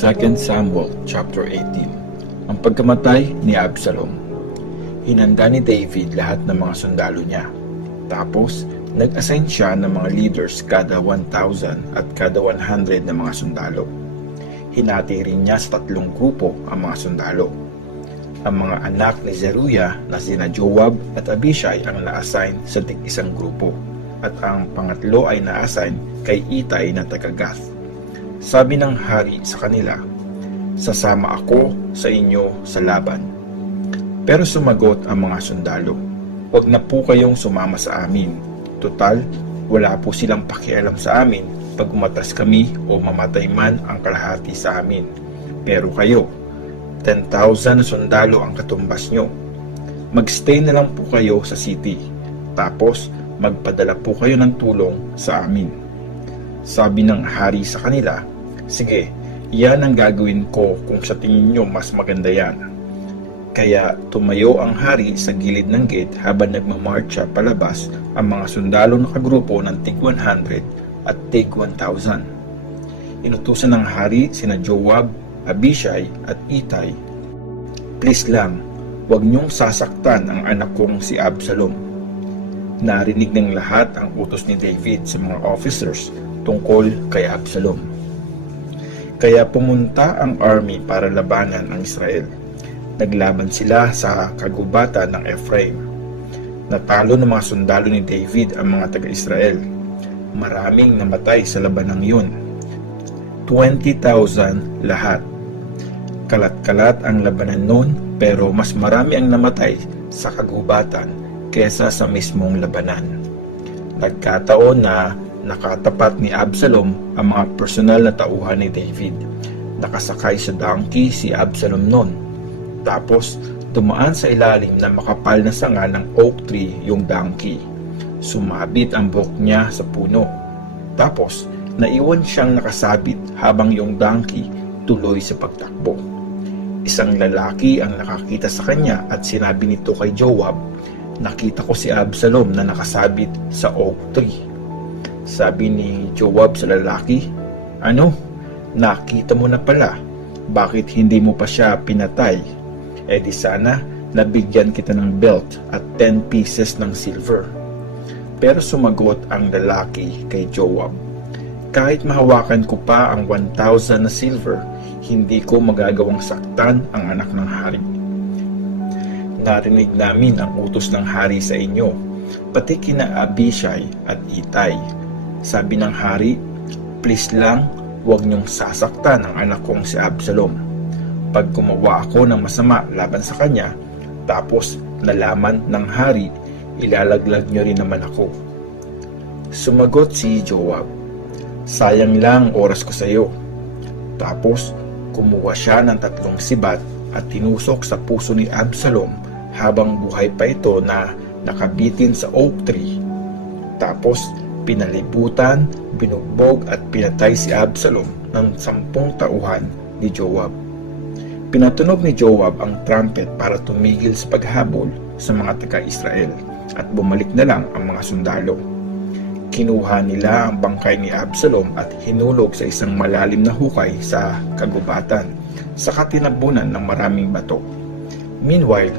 2 Samuel chapter 18. Ang pagkamatay ni Absalom. Hinanda ni David lahat ng mga sundalo niya. Tapos, nag-assign siya ng mga leaders kada 1,000 at kada 100 na mga sundalo. Hinati rin niya sa 3 grupo ang mga sundalo. Ang mga anak ni Zeruiah na sina Joab at Abishai ang na-assign sa tig-isang grupo, at ang pangatlo ay na-assign kay Itay na taga-Gath. Sabi ng hari sa kanila, "Sasama ako sa inyo sa laban." Pero sumagot ang mga sundalo, "Huwag na po kayong sumama sa amin. Total, wala po silang pakialam sa amin pag umatras kami o mamatay man ang kalahati sa amin. Pero kayo, 10,000 na sundalo ang katumbas nyo. Magstay na lang po kayo sa city. Tapos, magpadala po kayo ng tulong sa amin." Sabi ng hari sa kanila, "Sige, yan ang gagawin ko kung sa tingin nyo mas maganda yan." Kaya tumayo ang hari sa gilid ng gate habang nagmamarcha palabas ang mga sundalo na kagrupo ng tig 100 at tig 1,000. Inutusan ng hari sina Joab, Abishai at Itay, "Please lang, huwag niyong sasaktan ang anak kong si Absalom." Narinig ng lahat ang utos ni David sa mga officers tungkol kay Absalom. Kaya pumunta ang army para labanan ang Israel. Naglaban sila sa kagubatan ng Ephraim. Natalo ng mga sundalo ni David ang mga taga-Israel. Maraming namatay sa labanang yun. 20,000 lahat. Kalat-kalat ang labanan noon, pero mas marami ang namatay sa kagubatan kesa sa mismong labanan. Nagkataon na nakatapat ni Absalom ang mga personal na tauhan ni David. Nakasakay sa donkey si Absalom noon. Tapos, dumaan sa ilalim ng makapal na sanga ng oak tree yung donkey. Sumabit ang buhok niya sa puno. Tapos, naiwan siyang nakasabit habang yung donkey tuloy sa pagtakbo. Isang lalaki ang nakakita sa kanya at sinabi nito kay Joab, "Nakita ko si Absalom na nakasabit sa oak tree." Sabi ni Joab sa lalaki, "Ano? Nakita mo na pala. Bakit hindi mo pa siya pinatay? Eh di sana nabigyan kita ng belt at 10 pieces ng silver." Pero sumagot ang lalaki kay Joab, "Kahit mahawakan ko pa ang 1,000 na silver, hindi ko magagawang saktan ang anak ng hari. Narinig namin ang utos ng hari sa inyo, pati kina Abishai at Itay." Sabi ng hari, "Please lang, huwag niyong sasaktan ang anak kong si Absalom. Pag gumawa ako ng masama laban sa kanya, tapos nalaman ng hari, ilalaglag niyo rin naman ako." Sumagot si Joab, "Sayang lang oras ko sa iyo." Tapos, kumuha siya ng 3 sibat at tinusok sa puso ni Absalom habang buhay pa ito na nakabitin sa oak tree. Tapos, pinalibutan, binugbog at pinatay si Absalom ng 10 tauhan ni Joab. Pinatunog ni Joab ang trumpet para tumigil sa paghabol sa mga taga-Israel at bumalik na lang ang mga sundalo. Kinuha nila ang bangkay ni Absalom at hinulog sa isang malalim na hukay sa kagubatan, sa katinabunan ng maraming bato. Meanwhile,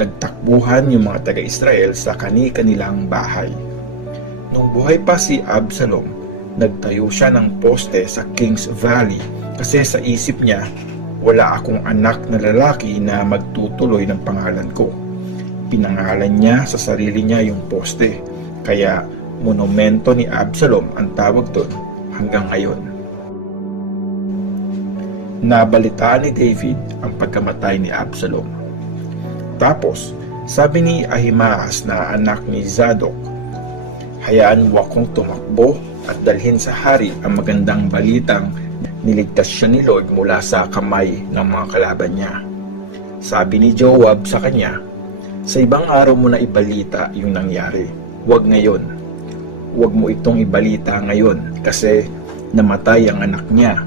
nagtakbuhan yung mga taga-Israel sa kani-kanilang bahay. Nung buhay pa si Absalom, nagtayo siya ng poste sa King's Valley kasi sa isip niya, wala akong anak na lalaki na magtutuloy ng pangalan ko. Pinangalan niya sa sarili niya yung poste, kaya monumento ni Absalom ang tawag doon hanggang ngayon. Nabalitaan ni David ang pagkamatay ni Absalom. Tapos, sabi ni Ahimaas na anak ni Zadok, "Hayaan mo akong tumakbo at dalhin sa hari ang magandang balitang niligtas siya ni Lord mula sa kamay ng mga kalaban niya." Sabi ni Joab sa kanya, "Sa ibang araw mo na ibalita yung nangyari. Huwag ngayon. Huwag mo itong ibalita ngayon kasi namatay ang anak niya."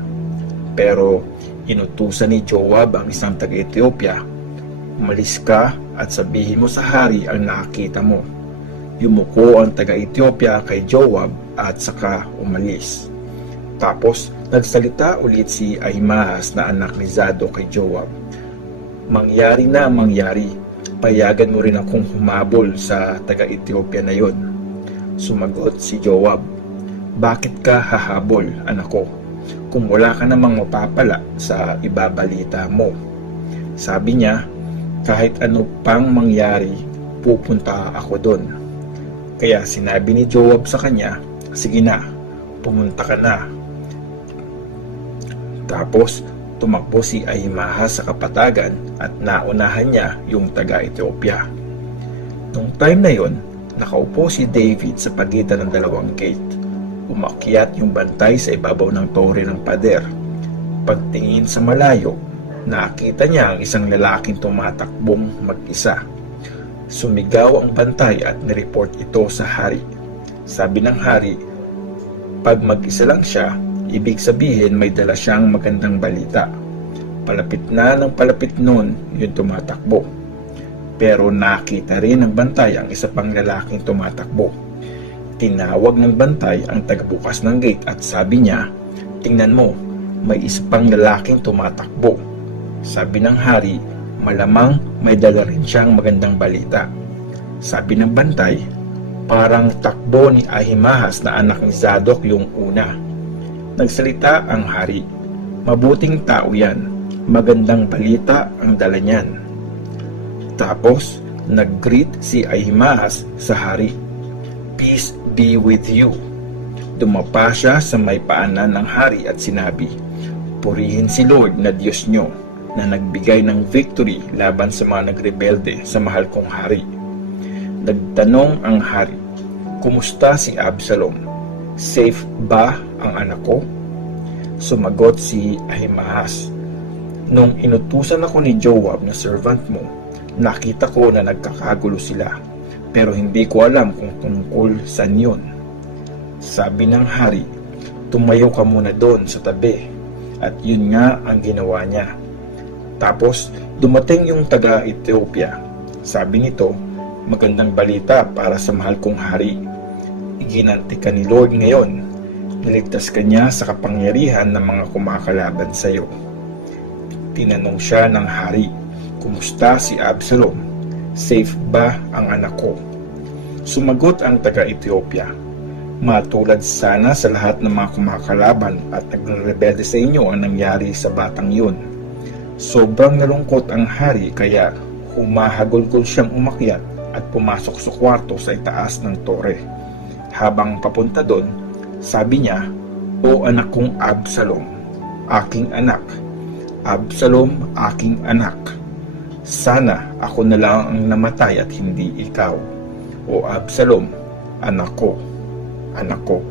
Pero inutusan ni Joab ang isang taga-Ethiopia, "Umalis ka at sabihin mo sa hari ang nakita mo." Yumuko ang taga-Ethiopia kay Joab at saka umalis. Tapos Nagsalita ulit si Ahimaas na anak ni Zadok kay Joab. Mangyari na ang mangyari, payagan mo rin akong humabol sa taga-Ethiopia na yon. Sumagot si Joab, bakit ka hahabol, anak ko, kung wala ka namang mapapala sa ibabalita mo? Sabi niya, kahit ano pang mangyari, pupunta ako doon. Kaya sinabi ni Joab sa kanya, sige na, pumunta ka na. Tapos tumakbo si Ahimaas sa kapatagan at naunahan niya yung taga-Ethiopia. Nung time na yon, nakaupo si David sa pagitan ng dalawang gate. Umakyat yung bantay sa ibabaw ng tore ng pader. Pagtingin sa malayo, nakita niya ang isang lalaking tumatakbong mag-isa. Sumigaw ang bantay at nireport ito sa hari. Sabi ng hari, pag mag-isa lang siya, ibig sabihin may dala siyang magandang balita. Palapit na ng palapit noon yung tumatakbo. Pero nakita rin ng bantay ang isa pang lalaking tumatakbo. Tinawag ng bantay ang tagabukas ng gate at sabi niya, tingnan mo, may isa pang lalaking tumatakbo. Sabi ng hari, malamang may dala rin siyang magandang balita. Sabi ng bantay, parang takbo ni Ahimaas na anak ni Zadok yung una. Nagsalita ang hari, mabuting tao yan, magandang balita ang dala niyan. Tapos, nag-greet si Ahimaas sa hari, peace be with you. Dumapa siya sa may paanan ng hari at sinabi, purihin si Lord na Diyos nyo, na nagbigay ng victory laban sa mga nagrebelde sa mahal kong hari. Nagtanong ang hari, kumusta si Absalom? Safe ba ang anak ko? Sumagot si Ahimaas, nung inutusan ako ni Joab na servant mo, nakita ko na nagkakagulo sila, pero hindi ko alam kung tungkol saan yun. Sabi ng hari, tumayo ka muna doon sa tabi, at yun nga ang ginawa niya. Tapos dumating yung taga-Ethiopia. Sabi nito, magandang balita para sa mahal kong hari. Iginanti ka ni Lord ngayon. Niligtas ka niya sa kapangyarihan ng mga kumakalaban sa iyo. Tinanong siya ng hari, kumusta si Absalom? Safe ba ang anak ko? Sumagot ang taga-Ethiopia, matulad sana sa lahat ng mga kumakalaban at nagrebelde sa inyo ang nangyari sa batang yun. Sobrang nalungkot ang hari kaya humahagulgol siyang umakyat at pumasok sa kwarto sa itaas ng tore. Habang papunta doon, sabi niya, o anak kong Absalom, aking anak, Absalom, aking anak, sana ako na lang ang namatay at hindi ikaw. O Absalom, anak ko, anak ko.